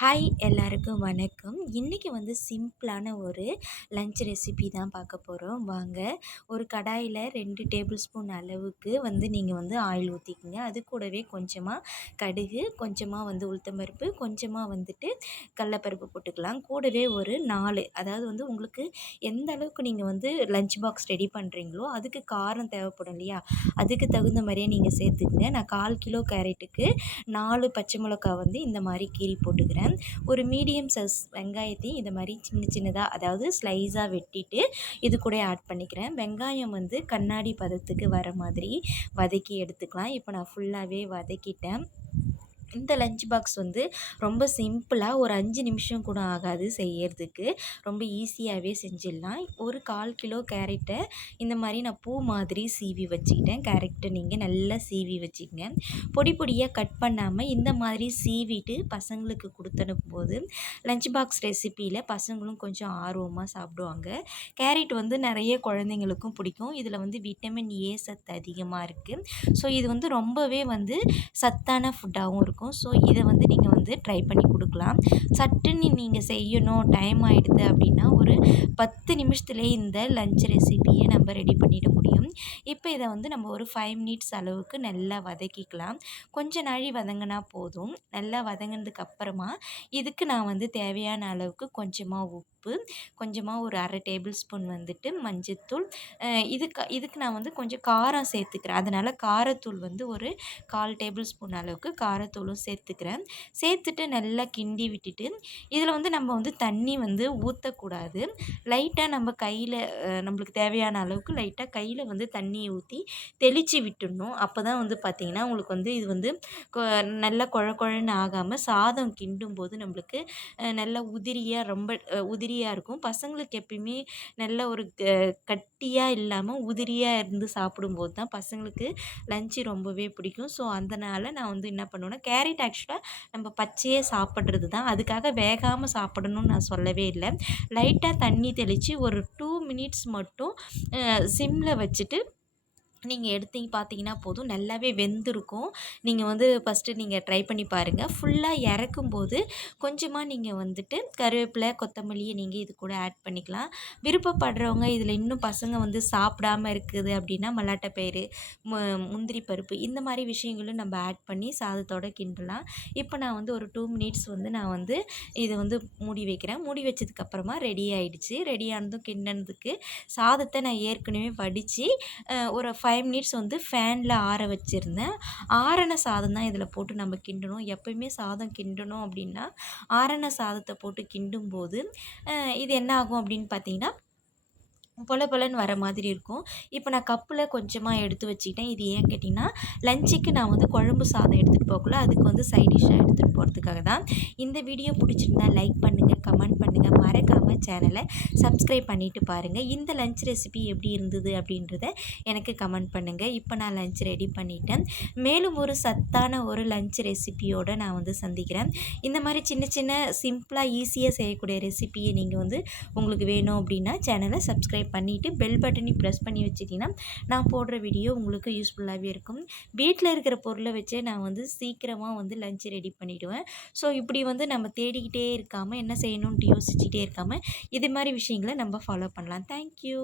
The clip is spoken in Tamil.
ஹாய் எல்லாருக்கும் வணக்கம். இன்றைக்கி வந்து சிம்பிளான ஒரு லஞ்ச் ரெசிபி தான் பார்க்க போகிறோம். வாங்க, ஒரு கடாயில் 2 டேபிள் ஸ்பூன் அளவுக்கு வந்து நீங்கள் வந்து ஆயில் ஊற்றிக்கிங்க. அது கூடவே கொஞ்சமாக கடுகு, கொஞ்சமாக வந்து உளுத்தம்பருப்பு, கொஞ்சமாக வந்துட்டு கடலப்பருப்பு போட்டுக்கலாம். கூடவே ஒரு 4, அதாவது வந்து உங்களுக்கு எந்த அளவுக்கு நீங்கள் வந்து லஞ்ச் பாக்ஸ் ரெடி பண்ணுறீங்களோ அதுக்கு காரம் தேவைப்படும் இல்லையா, அதுக்கு தகுந்த மாதிரியே நீங்கள் சேர்த்துக்குங்க. நான் 1/4 கிலோ கேரட்டுக்கு 4 பச்சை மிளகா வந்து இந்த மாதிரி கீறி போட்டுக்கிறேன். ஒரு மீடியம் சைஸ் வெங்காயத்தையும் இந்த மாதிரி சின்ன சின்னதாக, அதாவது ஸ்லைஸாக வெட்டிட்டு இது கூட ஆட் பண்ணிக்கிறேன். வெங்காயம் வந்து கண்ணாடி பதத்துக்கு வர மாதிரி வதக்கி எடுத்துக்கலாம். இப்போ நான் ஃபுல்லாகவே வதக்கிட்டேன். இந்த லஞ்ச் பாக்ஸ் வந்து ரொம்ப சிம்பிளாக ஒரு 5 நிமிஷம் கூட ஆகாது செய்யறதுக்கு. ரொம்ப ஈஸியாகவே செஞ்சிடலாம். ஒரு 1/4 கிலோ கேரட்டை இந்த மாதிரி நான் பூ மாதிரி சீவி வச்சுக்கிட்டேன். கேரட்டை நீங்கள் நல்லா சீவி வச்சுக்கங்க. பொடி பொடியாக கட் பண்ணாமல் இந்த மாதிரி சீவிட்டு பசங்களுக்கு கொடுத்தனுப்பும்போது லஞ்ச் பாக்ஸ் ரெசிப்பியில் பசங்களும் கொஞ்சம் ஆர்வமாக சாப்பிடுவாங்க. கேரட் வந்து நிறைய குழந்தைங்களுக்கும் பிடிக்கும். இதில் வந்து விட்டமின் ஏ சத்து அதிகமாக இருக்குது. ஸோ இது வந்து ரொம்பவே வந்து சத்தான ஃபுட்டாகவும் இருக்கும். ஸோ இதை வந்து நீங்கள் வந்து ட்ரை பண்ணி கொடுக்கலாம். சட்டுன்னு நீங்கள் செய்யணும், டைம் ஆகிடுது அப்படின்னா ஒரு 10 நிமிஷத்துலேயே இந்த லஞ்ச் ரெசிப்பியை நம்ம ரெடி பண்ணிட முடியும். இப்போ இதை வந்து நம்ம ஒரு 5 மினிட்ஸ் அளவுக்கு நல்லா வதக்கிக்கலாம். கொஞ்ச நாழி வதங்கினா போதும். நல்லா வதங்கினதுக்கு அப்புறமா இதுக்கு நான் வந்து தேவையான அளவுக்கு கொஞ்சமாக உப்பு, கொஞ்சமாக ஒரு 1/2 டேபிள் ஸ்பூன் வந்துட்டு மஞ்சத்தூள், இதுக்கு நான் வந்து கொஞ்சம் காரம் சேர்த்துக்கிறேன். அதனால் காரத்தூள் வந்து ஒரு 1/4 டேபிள் ஸ்பூன் அளவுக்கு காரத்தூளும் சேர்த்துக்கிறேன். சேர்த்துட்டு நல்லா கிண்டி விட்டுட்டு இதில் வந்து நம்ம வந்து தண்ணி வந்து ஊற்றக்கூடாது. லைட்டாக நம்ம கையில் நம்மளுக்கு தேவையான அளவுக்கு லைட்டாக கையில் வந்து தண்ணியை ஊற்றி தெளித்து விட்டுடணும். அப்போ தான் வந்து பார்த்திங்கன்னா உங்களுக்கு வந்து இது வந்து நல்லா குழன்னு ஆகாமல் சாதம் கிண்டும்போது நம்மளுக்கு நல்லா உதிரியாக, ரொம்ப உதிரியாக இருக்கும். பசங்களுக்கு எப்பயுமே நல்ல ஒரு கட்டியாக இல்லாமல் உதிரியாக இருந்து சாப்பிடும்போது தான் பசங்களுக்கு லஞ்சு ரொம்பவே பிடிக்கும். ஸோ அதனால் நான் வந்து என்ன பண்ணுவேன்னா, கேரட் ஆக்சுவலாக நம்ம பச்சையே சாப்பிட்றது தான். அதுக்காக வேகாமல் சாப்பிடணும்னு நான் சொல்லவே இல்லை. லைட்டாக தண்ணி தெளித்து ஒரு 2 மினிட்ஸ் மட்டும் சிம்மில் வச்சுட்டு நீங்கள் எடுத்தீங்க பார்த்தீங்கன்னா போதும். நல்லாவே வெந்திருக்கும். நீங்கள் வந்து ஃபஸ்ட்டு நீங்கள் ட்ரை பண்ணி பாருங்கள். ஃபுல்லாக இறக்கும்போது கொஞ்சமாக நீங்கள் வந்துட்டு கருவேப்பிலை, கொத்தமல்லியை நீங்கள் இது கூட ஆட் பண்ணிக்கலாம். விருப்பப்படுறவங்க இதில் இன்னும் பசங்க வந்து சாப்பிடாமல் இருக்குது அப்படின்னா மல்லாட்டை பயிறு, முந்திரி பருப்பு, இந்த மாதிரி விஷயங்களும் நம்ம ஆட் பண்ணி சாதத்தோடு கிண்டலாம். இப்போ நான் வந்து ஒரு 2 மினிட்ஸ் வந்து நான் வந்து இதை வந்து மூடி வைக்கிறேன். மூடி வச்சதுக்கப்புறமா ரெடி ஆகிடுச்சு. ரெடியானதும் கிண்டினதுக்கு சாதத்தை நான் ஏற்கனவே வடித்து ஒரு 5 மினிட்ஸ் வந்து ஃபேனில் ஆற வச்சுருந்தேன். ஆறின சாதம் தான் இதில் போட்டு நம்ம கிண்டணும். எப்போயுமே சாதம் கிண்டணும் அப்படின்னா ஆறின சாதத்தை போட்டு கிண்டும்போது இது என்ன ஆகும் அப்படின்னு பார்த்தீங்கன்னா பொல பொலன்னு வர மாதிரி இருக்கும். இப்போ நான் கப்பில் கொஞ்சமாக எடுத்து வச்சுக்கிட்டேன். இது ஏன் கேட்டிங்கன்னா, லஞ்சுக்கு நான் வந்து குழம்பு சாதம் எடுத்துகிட்டு போகக்குள்ள அதுக்கு வந்து சைட் டிஷ்ஷாக எடுத்துகிட்டு போகிறதுக்காக தான். இந்த வீடியோ பிடிச்சிருந்தா லைக் பண்ணுங்கள், கமெண்ட் பண்ணுங்கள், மறக்காமல் சேனலை சப்ஸ்கிரைப் பண்ணிவிட்டு பாருங்கள். இந்த லஞ்ச் ரெசிபி எப்படி இருந்தது அப்படின்றத எனக்கு கமெண்ட் பண்ணுங்கள். இப்போ நான் லஞ்ச் ரெடி பண்ணிட்டேன். மேலும் ஒரு சத்தான ஒரு லஞ்ச் ரெசிபியோடு நான் வந்து சந்திக்கிறேன். இந்த மாதிரி சின்ன சின்ன சிம்பிளாக ஈஸியாக செய்யக்கூடிய ரெசிபியை நீங்கள் வந்து உங்களுக்கு வேணும் அப்படின்னா சேனலை சப்ஸ்கிரைப் பண்ணிவிட்டு பெல் பட்டனையும் ப்ரெஸ் பண்ணி வச்சிட்டிங்கன்னா நான் போடுற வீடியோ உங்களுக்கு யூஸ்ஃபுல்லாகவே இருக்கும். வீட்டில் இருக்கிற பொருளை வச்சே நான் வந்து சீக்கிரமாக வந்து லஞ்ச் ரெடி பண்ணிவிடுவேன். ஸோ இப்படி வந்து நம்ம தேடிக்கிட்டே இருக்காமல், என்ன செய்யணுன்ட்டு யோசிச்சுட்டே இருக்காமல் இது மாதிரி விஷயங்களை நம்ம ஃபாலோ பண்ணலாம். தேங்க்யூ.